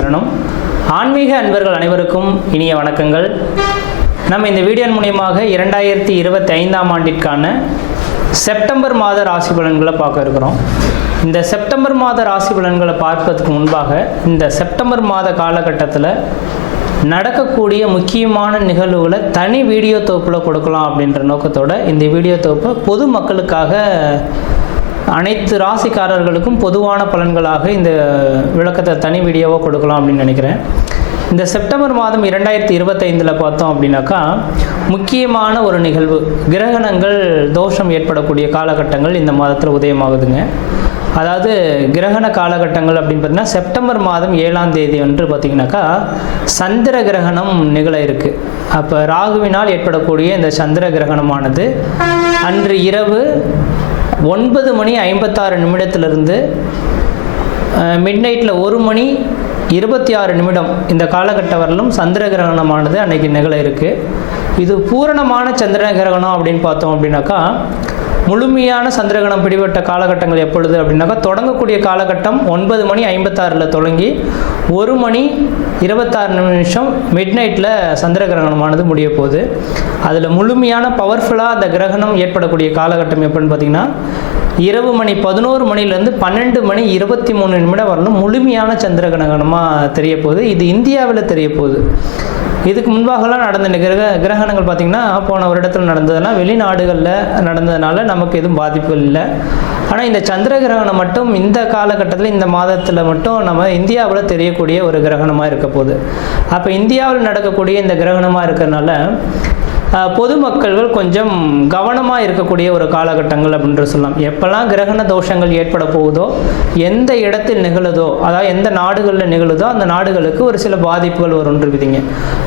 சரணம். ஆன்மீக அன்பர்கள் அனைவருக்கும் இனிய வணக்கங்கள். நம்ம இந்த வீடியோ மூலமாக 2025ஆம் ஆண்டிற்கான செப்டம்பர் மாத ராசி பலன்களை பார்க்க இருக்கிறோம். இந்த செப்டம்பர் மாத ராசி பலன்களை பார்ப்பதற்கு முன்பாக இந்த செப்டம்பர் மாத காலகட்டத்தில் நடக்கக்கூடிய முக்கியமான நிகழ்வுகளை தனி வீடியோ தொகுப்பில் கொடுக்கலாம் அப்படின்ற நோக்கத்தோடு இந்த வீடியோ தொகுப்பை பொது மக்களுக்காக அனைத்து ராசிக்காரர்களுக்கும் பொதுவான பலன்களாக இந்த விளக்கத்தை தனி வீடியோவாக கொடுக்கலாம் அப்படின்னு நினைக்கிறேன். இந்த செப்டம்பர் மாதம் 2025 பார்த்தோம் அப்படின்னாக்கா முக்கியமான ஒரு நிகழ்வு, கிரகணங்கள் தோஷம் ஏற்படக்கூடிய காலகட்டங்கள் இந்த மாதத்தில் உதயமாகுதுங்க. அதாவது கிரகண காலகட்டங்கள் அப்படின்னு பார்த்தீங்கன்னா செப்டம்பர் மாதம் 7ஆம் தேதி அன்று பார்த்திங்கனாக்கா சந்திர கிரகணம் நிகழ இருக்குது. அப்போ ராகுவினால் ஏற்படக்கூடிய இந்த சந்திர கிரகணமானது அன்று இரவு 9 மணி 56 நிமிடத்திலிருந்து மிட் நைட்டில் 1 மணி 26 நிமிடம் இந்த காலகட்ட வரலும் சந்திர கிரகணமானது அன்னைக்கு நிகழ இருக்குது. இது பூரணமான சந்திர கிரகணம் அப்படின்னு பார்த்தோம் அப்படின்னாக்கா முழுமையான சந்திரகிரகணம் பிடிபட்ட காலகட்டங்கள் எப்பொழுது அப்படின்னாக்கா தொடங்கக்கூடிய காலகட்டம் 9 மணி 56 தொடங்கி 1 மணி 26 நிமிஷம் மிட் நைட்டில் சந்திர கிரகணமானது முடிய போகுது. அதில் முழுமையான பவர்ஃபுல்லாக அந்த கிரகணம் ஏற்படக்கூடிய காலகட்டம் எப்படின்னு பார்த்தீங்கன்னா இரவு மணி 11 மணிலேருந்து 12 மணி 23 நிமிடம் வரலும் முழுமையான சந்திர கிரகணமாக தெரிய போகுது. இது இந்தியாவில் தெரிய போகுது. இதுக்கு முன்பாகலாம் நடந்த கிரகணங்கள் பார்த்திங்கன்னா போன வருடத்தில் நடந்ததெல்லாம் வெளிநாடுகளில் நடந்ததுனால நமக்கு எதுவும் பாதிப்புகள் இல்லை. ஆனால் இந்த சந்திர கிரகணம் மட்டும் இந்த காலகட்டத்தில் இந்த மாதத்தில் மட்டும் நம்ம இந்தியாவில் தெரியக்கூடிய ஒரு கிரகணமாக இருக்க போகுது. அப்போ இந்தியாவில் நடக்கக்கூடிய இந்த கிரகணமாக இருக்கிறதுனால பொதுமக்கள்கள் கொஞ்சம் கவனமாக இருக்கக்கூடிய ஒரு காலகட்டங்கள் அப்படின்ற சொல்லலாம். எப்போல்லாம் கிரகண தோஷங்கள் ஏற்பட போகுதோ, எந்த இடத்தில் நிகழுதோ, அதாவது எந்த நாடுகளில் நிகழுதோ அந்த நாடுகளுக்கு ஒரு சில பாதிப்புகள் வரும்ன்றீங்க.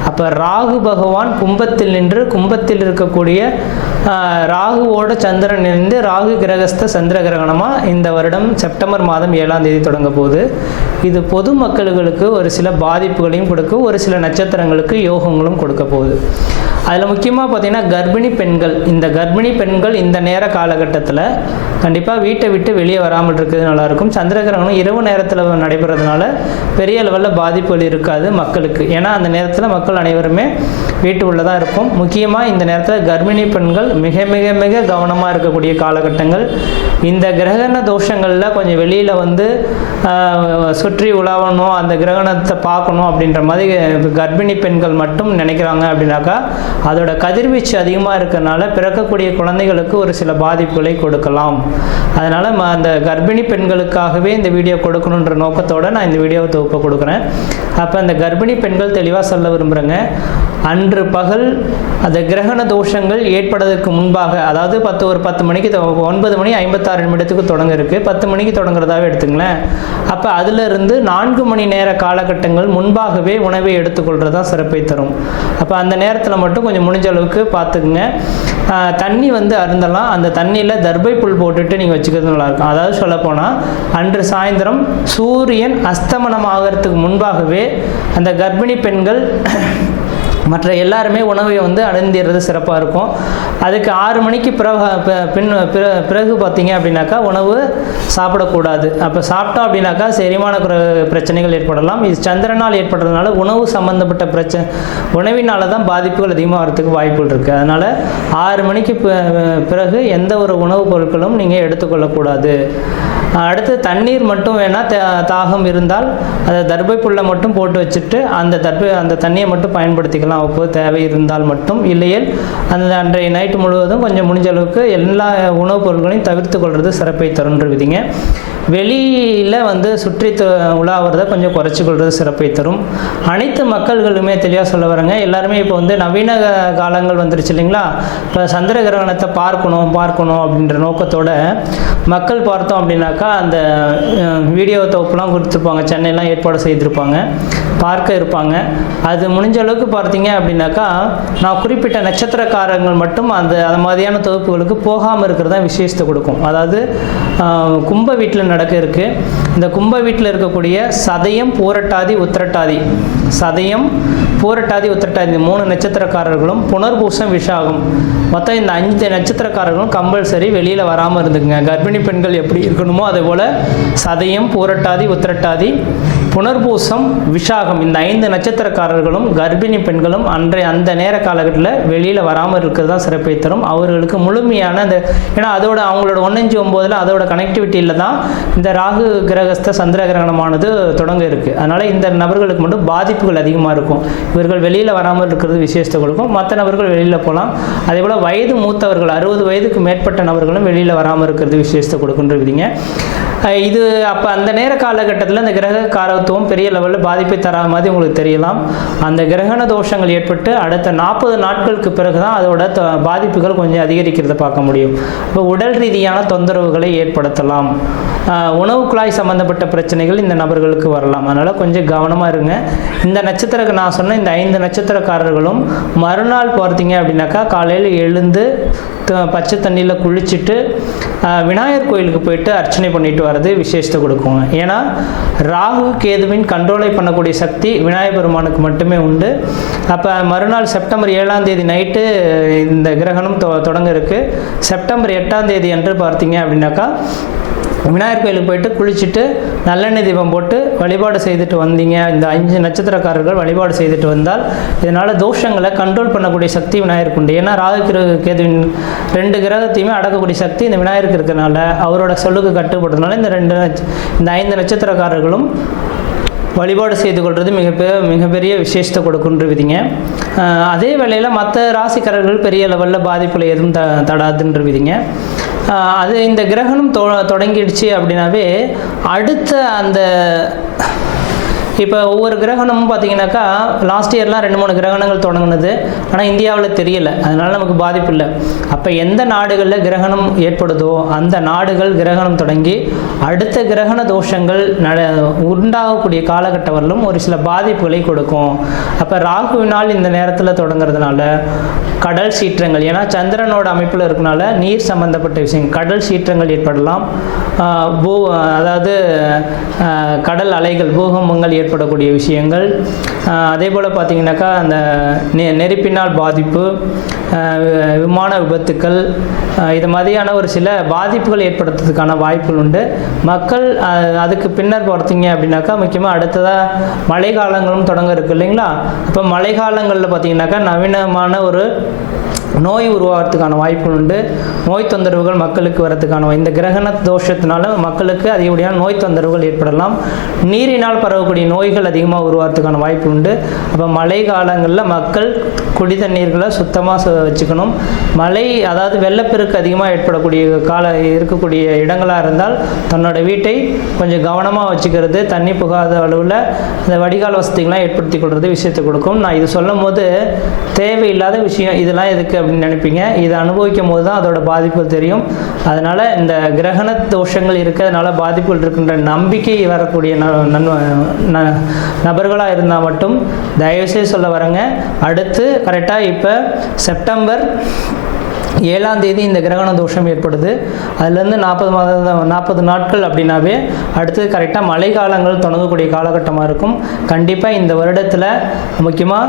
அப்போ ராகு பகவான் கும்பத்தில் நின்று கும்பத்தில் இருக்கக்கூடிய ராகுவோட சந்திரன் இருந்து ராகு கிரகஸ்த சந்திர கிரகணமாக இந்த வருடம் செப்டம்பர் மாதம் 7ஆம் தேதி தொடங்க போகுது. இது பொதுமக்களுக்கு ஒரு சில பாதிப்புகளையும் கொடுக்கும், ஒரு சில நட்சத்திரங்களுக்கு யோகங்களும் கொடுக்க போகுது. அதில் முக்கியமாக பார்த்திங்கன்னா கர்ப்பிணி பெண்கள், இந்த கர்ப்பிணி பெண்கள் இந்த நேர காலகட்டத்தில் கண்டிப்பாக வீட்டை விட்டு வெளியே வராமல் இருக்கிறது நல்லாயிருக்கும். சந்திர கிரகணம் இரவு நேரத்தில் நடைபெறதுனால பெரிய லெவலில் பாதிப்புகள் இருக்காது மக்களுக்கு. ஏன்னா அந்த நேரத்தில் மக்கள் அனைவருமே வீட்டு உள்ளதாக இருக்கும். முக்கியமாக இந்த நேரத்தில் கர்ப்பிணி பெண்கள் மிக மிக மிக கவனமாக இருக்கக்கூடிய காலகட்டங்கள். இந்த கிரகண தோஷங்களில் கொஞ்சம் வெளியில் வந்து சுற்றி உலாவணும், அந்த கிரகணத்தை பார்க்கணும் அப்படின்ற மாதிரி கர்ப்பிணி பெண்கள் மட்டும் நினைக்கிறாங்க அப்படின்னாக்கா அதோட கதிர்வீச்சு அதிகமாக இருக்கிறதுனால பிறக்கக்கூடிய குழந்தைகளுக்கு ஒரு சில பாதிப்புகளை கொடுக்கலாம். அதனால் அந்த கர்ப்பிணி பெண்களுக்காகவே இந்த வீடியோ கொடுக்கணுன்ற நோக்கத்தோடு நான் இந்த வீடியோவை தொகுப்பை கொடுக்குறேன். அப்போ அந்த கர்ப்பிணி பெண்கள் தெளிவாக சொல்ல விரும்புகிறேங்க, அன்று பகல் அந்த கிரகண தோஷங்கள் ஏற்படுவதற்கு முன்பாக, அதாவது 10 மணிக்கு 9 மணி 56 நிமிடத்துக்கு தொடங்க இருக்குது, 10 மணிக்கு தொடங்குறதாவே எடுத்துங்களேன். அப்போ அதிலிருந்து 4 மணி நேர காலகட்டங்கள் முன்பாகவே உணவை எடுத்துக்கொள்கிறதா சிறப்பை தரும். அப்போ அந்த நேரத்தில் மட்டும் கொஞ்சம் முடிஞ்ச அளவுக்கு பார்த்துக்குங்க. தண்ணி வந்து அருந்தலாம், அந்த தண்ணியில் தர்பை புல் போட்டுட்டு நீங்கள் வச்சுக்கிறது நல்லாயிருக்கும். அதாவது சொல்லப்போனால் அன்று சாயந்தரம் சூரியன் அஸ்தமனம் ஆகிறதுக்கு முன்பாகவே அந்த கர்ப்பிணி பெண்கள் மற்ற எல்லாருமே உணவை வந்து அருந்திடுறது சிறப்பாக இருக்கும். அதுக்கு 6 மணிக்கு பிறகு பார்த்தீங்க அப்படின்னாக்கா உணவு சாப்பிடக்கூடாது. அப்போ சாப்பிட்டோம் அப்படின்னாக்கா செரிமான பிரச்சனைகள் ஏற்படலாம். இது சந்திரனால் ஏற்படுறதுனால உணவு சம்மந்தப்பட்ட உணவினால தான் பாதிப்புகள் அதிகமாக வரதுக்கு வாய்ப்புகள் இருக்குது. அதனால் 6 மணிக்கு பிறகு எந்த ஒரு உணவுப் பொருட்களும் நீங்கள் எடுத்துக்கொள்ளக்கூடாது. அடுத்து தண்ணீர் மட்டும் வேணால் தாகம் இருந்தால் அதை தர்பை புல்லை மட்டும் போட்டு வச்சுட்டு அந்த தண்ணியை மட்டும் பயன்படுத்திக்கலாம் அப்போது தேவை இருந்தால் மட்டும். இல்லையேல் அன்றைய நைட்டு முழுவதும் கொஞ்சம் முடிஞ்ச அளவுக்கு எல்லா உணவுப் பொருட்களையும் தவிர்த்து கொள்வது சிறப்பை தருன்றவிதிங்க. வெளியில் வந்து சுற்றி உலாவறதை கொஞ்சம் குறைச்சி கொள்வது சிறப்பை தரும். அனைத்து மக்கள்களுமே தெளிவாக சொல்ல வரங்க, எல்லாருமே இப்போ வந்து நவீன காலங்கள் வந்துருச்சு இல்லைங்களா. இப்போ சந்திர கிரகணத்தை பார்க்கணும் அப்படின்ற நோக்கத்தோட மக்கள் பார்த்தோம் அப்படின்னாக்கா அந்த வீடியோ தொகுப்புலாம் கொடுத்துருப்பாங்க, சென்னையெல்லாம் ஏற்பாடு செய்திருப்பாங்க, பார்க்க இருப்பாங்க. அது முடிஞ்ச அளவுக்கு பார்த்தீங்க அப்படின்னாக்கா நான் குறிப்பிட்ட நட்சத்திரக்காரங்கள் மட்டும் அந்த மாதிரியான தொகுப்புகளுக்கு போகாமல் இருக்கிறது தான் விசேஷத்தை கொடுக்கும். அதாவது கும்ப வீட்டில் நடக்க இருக்குது. இந்த கும்ப வீட்டில் இருக்கக்கூடிய சதயம், பூரட்டாதி, உத்திரட்டாதி, சதயம், பூரட்டாதி, உத்திரட்டாதி இந்த 3 நட்சத்திரக்காரர்களும் புனர்பூசம், விஷாகம் மொத்தம் இந்த 5 நட்சத்திரக்காரர்களும் கம்பல்சரி வெளியில் வராமல் இருந்துக்குங்க. கர்ப்பிணி பெண்கள் எப்படி இருக்கணுமோ அதே போல் சதயம், பூரட்டாதி, உத்திரட்டாதி, புனர்பூசம், விஷாகம் இந்த 5 நட்சத்திரக்காரர்களும் கர்ப்பிணி பெண்களும் அந்த நேர காலகட்டத்தில் வெளியில் வராமல் இருக்கிறது தான் சிறப்பை தரும். அவர்களுக்கு முழுமையான அந்த ஏன்னா அதோட அவங்களோட 1-5-9 அதோட கனெக்டிவிட்டியில் தான் இந்த ராகு கிரகஸ்த சந்திர கிரகணமானது தொடங்க இருக்குது. அதனால் இந்த நபர்களுக்கு மட்டும் பாதிப்புகள் அதிகமாக இருக்கும். இவர்கள் வெளியில் வராமல் இருக்கிறது விசேஷத்தை கொடுக்கும். மற்ற நபர்கள் வெளியில் போகலாம். அதே போல் வயது மூத்தவர்கள் 60 வயதுக்கு மேற்பட்ட நபர்களும் வெளியில் வராமல் இருக்கிறது விசேஷத்தை கொடுக்குன்ற விதிங்க. இது அப்போ அந்த நேர காலகட்டத்தில் இந்த கிரக காரத்துவம் பெரிய லெவலில் பாதிப்பை தராத மாதிரி உங்களுக்கு தெரியலாம். அந்த கிரகண தோஷங்கள் ஏற்பட்டு அடுத்த 40 நாட்களுக்கு பிறகு தான் அதோட பாதிப்புகள் கொஞ்சம் அதிகரிக்கிறத பார்க்க முடியும். இப்போ உடல் ரீதியான தொந்தரவுகளை ஏற்படுத்தலாம். உணவு குழாய் சம்பந்தப்பட்ட பிரச்சனைகள் இந்த நபர்களுக்கு வரலாம். அதனால் கொஞ்சம் கவனமாக இருங்க. இந்த நட்சத்திரக்கு நான் சொன்ன இந்த 5 நட்சத்திரக்காரர்களும் மறுநாள் பார்த்தீங்க அப்படின்னாக்கா காலையில் எழுந்து பச்சை தண்ணியில் குளிச்சுட்டு விநாயகர் கோயிலுக்கு போயிட்டு அர்ச்சனை பண்ணிட்டு வர்றது விசேஷத்தை கொடுக்குங்க. ஏன்னா ராகு கேதுவின் கண்ட்ரோலை பண்ணக்கூடிய சக்தி விநாயகர் பெருமானுக்கு மட்டுமே உண்டு. அப்போ மறுநாள் செப்டம்பர் 7ஆம் தேதி நைட்டு இந்த கிரகணம் தொடங்க இருக்குது. செப்டம்பர் 8ஆம் தேதி அன்று பார்த்தீங்க அப்படின்னாக்கா விநாயகர் கோயிலுக்கு போயிட்டு குளிச்சுட்டு நல்லெண்ணெய் தீபம் போட்டு வழிபாடு செய்துட்டு வந்தீங்க. இந்த 5 நட்சத்திரக்காரர்கள் வழிபாடு செய்துட்டு வந்தால் இதனால் தோஷங்களை கண்ட்ரோல் பண்ணக்கூடிய சக்தி விநாயகருக்கு உண்டு. ஏன்னா ராகு கேதுவின் 2 கிரகத்தையுமே அடக்கக்கூடிய சக்தி இந்த விநாயகருக்கு இருக்கிறதுனால அவரோட சொல்லுக்கு கட்டுப்படுறதுனால இந்த 5 நட்சத்திரக்காரர்களும் வழிபாடு செய்து கொள்வது மிகப்பெரிய விசேஷத்தை கொடுக்குன்ற விதிங்க. அதே வேளையில் மற்ற ராசிக்காரர்கள் பெரிய லெவலில் பாதிப்புல எதுவும் தடாதுன்ற விதிங்க. அது இந்த கிரகணம் தொடங்கிடுச்சு அப்படின்னாவே அடுத்த அந்த இப்போ ஒவ்வொரு கிரகணமும் பார்த்தீங்கன்னாக்கா லாஸ்ட் இயர்லாம் 2-3 கிரகணங்கள் தொடங்கினது. ஆனால் இந்தியாவில் தெரியலை, அதனால் நமக்கு பாதிப்பு இல்லை. அப்போ எந்த நாடுகளில் கிரகணம் ஏற்படுதோ அந்த நாடுகள் கிரகணம் தொடங்கி அடுத்த கிரகண தோஷங்கள் உண்டாகக்கூடிய காலகட்டம் வரலும் ஒரு சில பாதிப்புகளை கொடுக்கும். அப்போ ராகுவினால் இந்த நேரத்தில் தொடங்குறதுனால கடல் சீற்றங்கள், ஏன்னா சந்திரனோட அமைப்பில் இருக்கனால நீர் சம்பந்தப்பட்ட விஷயங்கள், கடல் சீற்றங்கள் ஏற்படலாம். அதாவது கடல் அலைகள், பூகம்பங்கள் ஏற்படக்கூடிய விஷயங்கள். அதே போல் பார்த்தீங்கன்னாக்கா அந்த நெருப்பினால் பாதிப்பு, விமான விபத்துக்கள், இது மாதிரியான ஒரு சில பாதிப்புகள் ஏற்படுத்துறதுக்கான வாய்ப்புகள் உண்டு. மக்கள் அதுக்கு பின்னர் பார்த்தீங்க அப்படின்னாக்கா முக்கியமாக அடுத்ததாக மழை காலங்களும் தொடங்க இருக்குது இல்லைங்களா? இப்போ மழை காலங்களில் பார்த்தீங்கன்னாக்கா நவீனமான ஒரு நோய் உருவாகிறதுக்கான வாய்ப்புகள் உண்டு. நோய் தொந்தரவுகள் மக்களுக்கு வரதுக்கான இந்த கிரகண தோஷத்தினால மக்களுக்கு அதிகப்படியான நோய் தொந்தரவுகள் ஏற்படலாம். நீரினால் பரவக்கூடிய நோய்கள் அதிகமாக உருவாகிறதுக்கான வாய்ப்பு உண்டு. அப்போ மழை காலங்களில் மக்கள் குடி தண்ணீர்களை சுத்தமாக வச்சுக்கணும். மழை அதாவது வெள்ளப்பெருக்கு அதிகமாக ஏற்படக்கூடிய இருக்கக்கூடிய இடங்களாக இருந்தால் தன்னோட வீட்டை கொஞ்சம் கவனமாக வச்சுக்கிறது, தண்ணி புகாத அளவில் இந்த வடிகால் வசதிகள்லாம் ஏற்படுத்தி கொள்வது விஷயத்தை கொடுக்கும். நான் இது சொல்லும் போது தேவையில்லாத விஷயம் இதெல்லாம் எதுக்கு அப்படின்னு நினைப்பீங்க. இதை அனுபவிக்கும் போது தான் அதோட பாதிப்புகள் தெரியும். அதனால் இந்த கிரகண தோஷங்கள் இருக்கிறதுனால பாதிப்புகள் இருக்கின்ற நம்பிக்கை வரக்கூடிய நபர்களாக இருந்தால் மட்டும் தயவுசெய்து சொல்ல வரங்க. அடுத்து கரெக்டாக இப்போ செப்டம்பர் 7ஆம் தேதி இந்த கிரகண தோஷம் ஏற்படுது. அதுலேருந்து 40 நாட்கள் அப்படின்னாவே அடுத்து கரெக்டாக மழை காலங்கள் தொடங்கக்கூடிய காலகட்டமாக இருக்கும். கண்டிப்பாக இந்த வருடத்தில் முக்கியமாக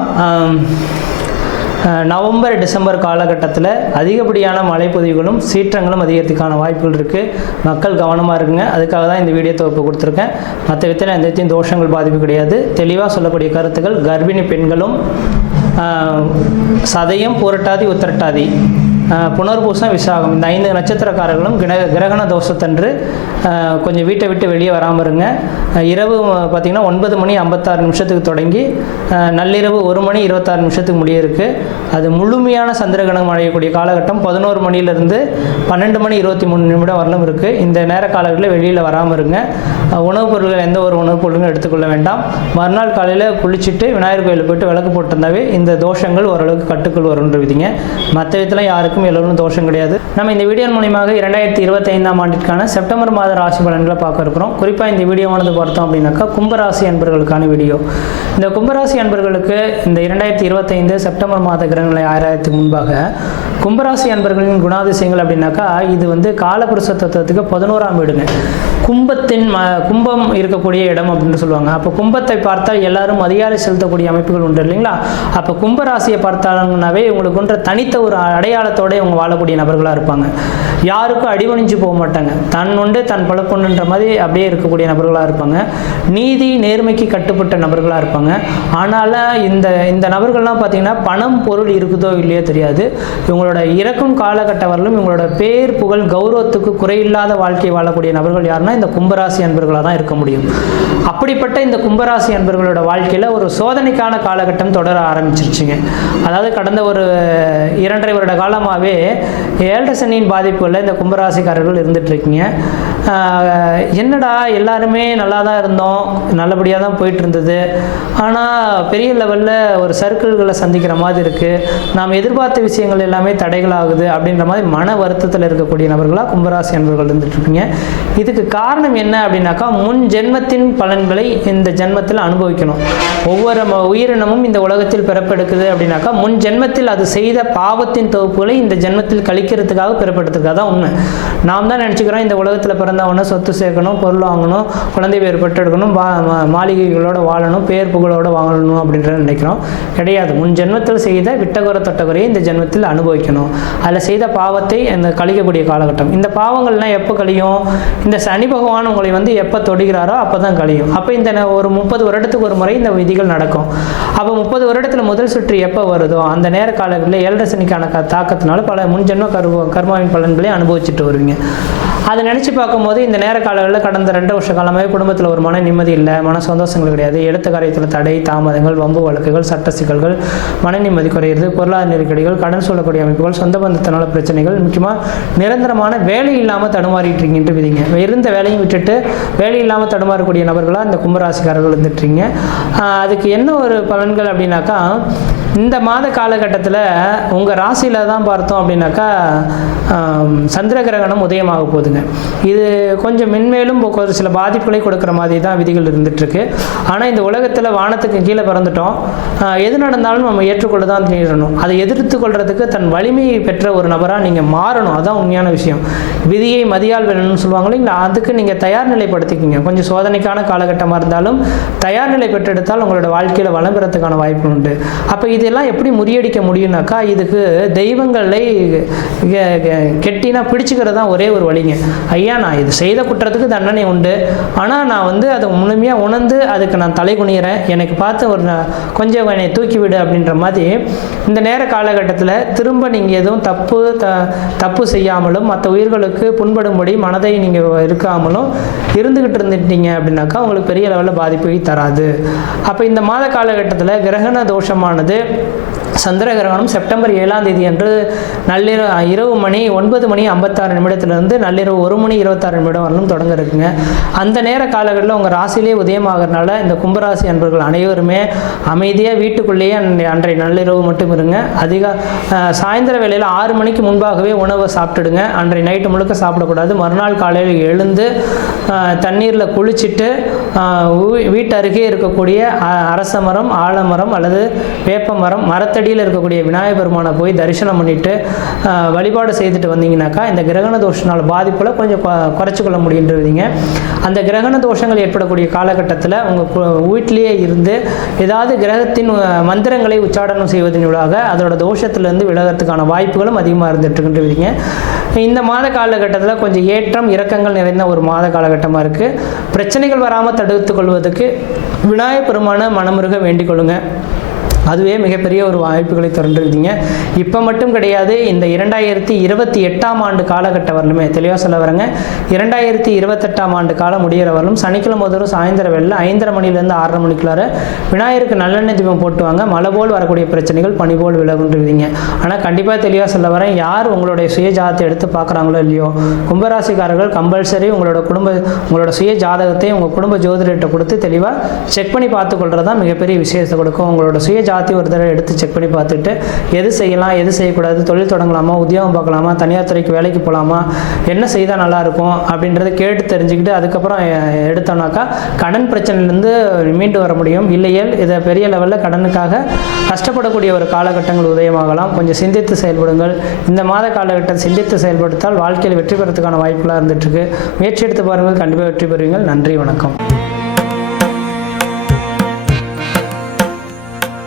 நவம்பர் டிசம்பர் காலகட்டத்தில் அதிகப்படியான மழைப்பொழிவுகளும் சீற்றங்களும் அதிகரிக்கிறதுக்கான வாய்ப்புகள் இருக்குது. மக்கள் கவனமாக இருக்குங்க. அதுக்காக தான் இந்த வீடியோ தொகுப்பு கொடுத்துருக்கேன். மற்ற விதத்தில் எந்த விதத்தையும் தோஷங்கள் பாதிப்பு கிடையாது. தெளிவாக சொல்லக்கூடிய கருத்துக்கள் கர்ப்பிணி பெண்களும் சதயம், பூரட்டாதி, உத்திரட்டாதி, புனர்பூசம், விசாகம் இந்த 5 நட்சத்திரக்காரர்களும் கிரகண தோஷத்தன்று கொஞ்சம் வீட்டை விட்டு வெளியே வராமல் இருங்க. இரவு பார்த்திங்கன்னா 9 மணி 56 நிமிஷத்துக்கு தொடங்கி நள்ளிரவு 1 மணி 26 நிமிஷத்துக்கு முடிய இருக்குது. அது முழுமையான சந்திரகிரகணம் அடையக்கூடிய காலகட்டம் 11 மணிலேருந்து 12 மணி 23 நிமிடம் வரலும் இருக்குது. இந்த நேர காலங்களில் வெளியில் வராமல் இருங்க. உணவுப் பொருட்கள் எந்த ஒரு உணவுப் பொருட்களும் எடுத்துக்கொள்ள வேண்டாம். மறுநாள் காலையில் குளிச்சுட்டு விநாயகர் கோயிலுக்கு போய்ட்டு விளக்கு போட்டிருந்தாவே இந்த தோஷங்கள் ஓரளவுக்கு கட்டுக்குள் வரும்ன்ற விதிங்க. மற்ற விதத்தில் யாருக்கும் எல்லோரும் தோஷம் கிடையாது. நம்ம இந்த வீடியோ மூலமாக 2025ஆம் ஆண்டிற்கான செப்டம்பர் மாத ராசி பலன்களை பார்க்க இருக்கிறோம். குறிப்பாக இந்த வீடியோவானது பார்த்தோம் அப்படின்னாக்கா கும்பராசி அன்பர்களுக்கான வீடியோ. இந்த கும்பராசி அன்பர்களுக்கு இந்த 2025 செப்டம்பர் மாத கிரகங்களை ஆராயத்துக்கு முன்பாக கும்பராசி அன்பர்களின் குணாதிசயங்கள் அப்படின்னாக்கா இது வந்து காலபுருஷ தத்துவத்துக்கு 11ஆம் வீடுங்க. கும்பம் இருக்கக்கூடிய இடம் அப்படின்னு சொல்லுவாங்க. அப்போ கும்பத்தை பார்த்தால் எல்லாரும் மரியாதை செலுத்தக்கூடிய அமைப்புகள் உண்டு இல்லைங்களா? அப்போ கும்பராசியை பார்த்தாங்கன்னாவே இவங்களுக்குன்ற தனித்த ஒரு அடையாளத்தோட இவங்க வாழக்கூடிய நபர்களாக இருப்பாங்க. யாருக்கும் அடிவணிஞ்சு போக மாட்டாங்க. தன் உண்டு தன் பழப்பொண்ணுன்ற மாதிரி அப்படியே இருக்கக்கூடிய நபர்களாக இருப்பாங்க. நீதி நேர்மைக்கு கட்டுப்பட்ட நபர்களாக இருப்பாங்க. ஆனால் இந்த நபர்கள்லாம் பார்த்தீங்கன்னா பணம் பொருள் இருக்குதோ இல்லையோ தெரியாது. இவங்களோட இறக்கும் காலகட்ட வரலும் இவங்களோட பேர் புகழ் கௌரவத்துக்கு குறையில்லாத வாழ்க்கை வாழக்கூடிய நபர்கள் யாருன்னா இந்த கும்பராசி அன்பர்களாக தான் இருக்க முடியும். அப்படிப்பட்ட இந்த கும்பராசி அன்பர்களோட வாழ்க்கையில் ஒரு சோதனைக்கான காலகட்டம் தொடர ஆரம்பிச்சிருச்சுங்க. அதாவது கடந்த ஒரு 2.5 வருட காலமாகவே 7 சனியின் பாதிப்புகளில் இந்த கும்பராசிக்காரர்கள் இருந்துட்டு இருக்கீங்க. என்னடா எல்லாருமே நல்லா தான் இருந்தோம், நல்லபடியாக தான் போயிட்டு இருந்தது, ஆனால் பெரிய லெவலில் ஒரு சர்க்கிள்களை சந்திக்கிற மாதிரி இருக்குது, நாம் எதிர்பார்த்த விஷயங்கள் எல்லாமே தடைகளாகுது அப்படின்ற மாதிரி மன வருத்தத்தில் இருக்கக்கூடிய நபர்களாக கும்பராசி அன்பர்கள் இருந்துட்டு இருக்கீங்க. இதுக்கு காரணம் என்ன அப்படின்னாக்கா முன் ஜென்மத்தின் பலன்களை இந்த ஜென்மத்தில் அனுபவிக்கணும். ஒவ்வொரு உயிரினமும் இந்த உலகத்தில் பிறப்பெடுக்குது அப்படின்னாக்கா முன் ஜென்மத்தில் அது செய்த பாவத்தின் தொகுப்புகளை இந்த ஜென்மத்தில் கழிக்கிறதுக்காக பிறப்பெடுத்துக்காக தான் உண்மை. நாம் தான் நினச்சிக்கிறோம் இந்த உலகத்தில் பிறந்தவொன்னே சொத்து சேர்க்கணும், பொருள் வாங்கணும், குழந்தை பேர் பெற்றெடுக்கணும், மாளிகைகளோடு வாழணும், பேர் புகழோடு வாழணும் அப்படின்றத நினைக்கிறோம். கிடையாது. முன் ஜென்மத்தில் செய்த விட்டகுறை தொட்டகுறையை இந்த ஜென்மத்தில் அனுபவிக்கணும். அதில் செய்த பாவத்தை அந்த கழிக்கக்கூடிய காலகட்டம். இந்த பாவங்கள்லாம் எப்போ கழியும்? இந்த சனி பகவான் உங்களை வந்து எப்போ தொடுகிறாரோ அப்போ தான் கழியும். அப்போ இந்த ஒரு 30 வருடத்துக்கு ஒரு முறை இந்த விதிகள் நடக்கும். அப்போ 30 வருடத்தில் முதல் சுற்று எப்போ வருதோ அந்த நேர காலங்களில் 7 சனிக்கான தாக்கத்தினால பல முன்ஜென்ம கர்மாவின் பலன்களை அனுபவிச்சுட்டு வருவீங்க. அதை நினச்சி பார்க்கும்போது இந்த நேர காலங்களில் கடந்த 2 வருஷ காலமாகவே குடும்பத்தில் ஒரு மன நிம்மதி இல்லை, மன சந்தோஷங்கள் கிடையாது, எடுத்த காரியத்தில் தடை தாமதங்கள், வம்பு வழக்குகள், சட்ட சிக்கல்கள், மன நிம்மதி குறையிறது, பொருளாதார நெருக்கடிகள், கடன் சொல்லக்கூடிய அமைப்புகள், சொந்த பந்தத்தினால பிரச்சனைகள், முக்கியமாக நிரந்தரமான வேலை இல்லாமல் தடுமாறிட்டு இருக்கீங்கன்ட்டு விதிங்க. இருந்த வேலையும் விட்டுட்டு வேலை இல்லாமல் தடுமாறக்கூடிய நபர்களாக இந்த கும்பராசிக்காரர்கள் இருந்துட்டுருங்க. அதுக்கு என்ன ஒரு பலன்கள் அப்படின்னாக்கா இந்த மாத காலகட்டத்தில் உங்கள் ராசியில் தான் பார்த்தோம் அப்படின்னாக்கா சந்திர கிரகணம் உதயமாக போகுதுங்க. இது கொஞ்சம் மென்மேலும் ஒரு சில பாதிப்புகளை கொடுக்குற மாதிரி தான் விதிகள் இருந்துகிட்ருக்கு. ஆனால் இந்த உலகத்தில் வானத்துக்கு கீழே பிறந்துட்டோம், எது நடந்தாலும் நம்ம ஏற்றுக்கொள்ள தான் தீரணும். அதை எதிர்த்து கொள்றதுக்கு தன் வலிமையை பெற்ற ஒரு நபராக நீங்கள் மாறணும். அதுதான் உண்மையான விஷயம். விதியை மதியால் வேணும்னு சொல்லுவாங்க இல்லைங்களா? அதுக்கு நீங்கள் தயார் நிலைப்படுத்திக்கிங்க. கொஞ்சம் சோதனைக்கான காலகட்டமாக இருந்தாலும் தயார் நிலை பெற்றெடுத்தால் உங்களோட வாழ்க்கையில் வளம் பெறத்துக்கான வாய்ப்பு உண்டு. அப்போ இதெல்லாம் எப்படி முறியடிக்க முடியும்னாக்கா இதுக்கு தெய்வங்களை கெட்டினா பிடிச்சிக்கிறது தான் ஒரே ஒரு வழிங்க. ஐயா நான் இது செய்த குற்றத்துக்கு தண்டனை உண்டு, ஆனால் நான் வந்து அதை முழுமையாக உணர்ந்து அதுக்கு நான் தலை குனிகிறேன், எனக்கு பார்த்து ஒரு கொஞ்சம் என்னை தூக்கிவிடு அப்படின்ற மாதிரி இந்த நேர காலகட்டத்தில் திரும்ப நீங்கள் எதுவும் தப்பு செய்யாமலும் மற்ற உயிர்களுக்கு புண்படும்படி மனதை நீங்கள் இருக்காமலும் இருந்துக்கிட்டு இருந்துட்டீங்க அப்படின்னாக்கா உங்களுக்கு பெரிய லெவலில் பாதிப்பை தராது. அப்போ இந்த மாத காலகட்டத்தில் கிரகண தோஷமானது சந்திர கிரகணம் செப்டம்பர் 7ஆம் தேதி அன்று இரவு மணி 9:56 நள்ளிரவு 1:26 வரலும் தொடங்க இருக்குங்க. அந்த நேர காலங்களில் உங்கள் ராசியிலே உதயமாகறதுனால இந்த கும்பராசி அன்பர்கள் அனைவருமே அமைதியாக வீட்டுக்குள்ளேயே அன்றைய நள்ளிரவு மட்டும் இருங்க. சாயந்தர வேளையில் 6 மணிக்கு முன்பாகவே உணவை சாப்பிட்டுடுங்க. அன்றைய நைட்டு முழுக்க சாப்பிடக்கூடாது. மறுநாள் காலையில் எழுந்து தண்ணீரில் குளிச்சுட்டு வீட்டு அருகே இருக்கக்கூடிய அரச மரம், ஆலமரம் அல்லது வேப்ப மரம், மரத்தடியில் இருக்கக்கூடிய விநாயகர் பெருமானை போய் தரிசனம் பண்ணிட்டு வழிபாடு செய்துட்டு வந்தீங்கன்னாக்கா இந்த கிரகண தோஷனால் பாதிப்புல கொஞ்சம் குறைச்சிக்கொள்ள முடியுன்றீங்க. அந்த கிரகண தோஷங்கள் ஏற்படக்கூடிய காலகட்டத்தில் உங்கள் வீட்டிலேயே இருந்து ஏதாவது கிரகத்தின் மந்திரங்களை உச்சாடனம் செய்வதன் மூலமாக அதோட தோஷத்திலிருந்து விலகத்துக்கான வாய்ப்புகளும் அதிகமாக இருந்துட்டுருக்குன்றீங்க. இந்த மாத காலகட்டத்தில் கொஞ்சம் ஏற்றம் இறக்கங்கள் நிறைந்த ஒரு மாத காலகட்டமாக இருக்குது. பிரச்சனைகள் வராமல் தடுத்துக் கொள்வதற்கு விநாயகர் பெருமான மனமுருக வேண்டிக் கொள்ளுங்க. அதுவே மிகப்பெரிய ஒரு வாய்ப்புகளை திறந்துருக்குதுங்க. இப்போ மட்டும் கிடையாது, இந்த 2028ஆம் ஆண்டு காலகட்டம் வரலுமே தெளிவாக சொல்ல வரேங்க. 2028ஆம் ஆண்டு காலம் முடிகிற வரலும் சனிக்கிழமை முதலும் சாயந்தர வேளையில் 5:30 மணிலேருந்து 6:30 மணிக்குள்ளார விநாயகருக்கு நல்லெண்ணெய் தீபம் போட்டுவாங்க. மழை போல் வரக்கூடிய பிரச்சனைகள் பனி போல் விலகுன்றீங்க. ஆனால் கண்டிப்பாக தெளிவாக சொல்ல வரேன், யார் உங்களுடைய சுய ஜாதகத்தை எடுத்து பார்க்குறாங்களோ இல்லையோ, கும்பராசிக்காரர்கள் கம்பல்சரி உங்களோட சுய ஜாதகத்தை உங்கள் குடும்ப ஜோதிடர்கிட்ட கொடுத்து தெளிவாக செக் பண்ணி பார்த்துக்கொள்றது தான் மிகப்பெரிய விஷயத்தை கொடுக்கும். உங்களோட சுய எல்லாத்தையும் ஒரு தடவை எடுத்து செக் பண்ணி பார்த்துட்டு எது செய்யலாம் எது செய்யக்கூடாது, தொழில் தொடங்கலாமா, உத்தியோகம் பார்க்கலாமா, தனியார் துறைக்கு வேலைக்கு போகலாமா, என்ன செய்தால் நல்லாயிருக்கும் அப்படின்றத கேட்டு தெரிஞ்சுக்கிட்டு அதுக்கப்புறம் எடுத்தோம்னாக்கா கடன் பிரச்சனையிலேருந்து மீண்டு வர முடியும். இல்லையேல் இதை பெரிய லெவலில் கடனுக்காக கஷ்டப்படக்கூடிய ஒரு காலகட்டங்கள் உதயமாகலாம். கொஞ்சம் சிந்தித்து செயல்படுங்கள். இந்த மாத காலகட்டம் சிந்தித்து செயல்படுத்தால் வாழ்க்கையில் வெற்றி பெறத்துக்கான வாய்ப்புகளாக இருந்துகிட்ருக்கு. முயற்சி எடுத்து பாருங்கள், கண்டிப்பாக வெற்றி பெறுவீங்கள். நன்றி, வணக்கம்.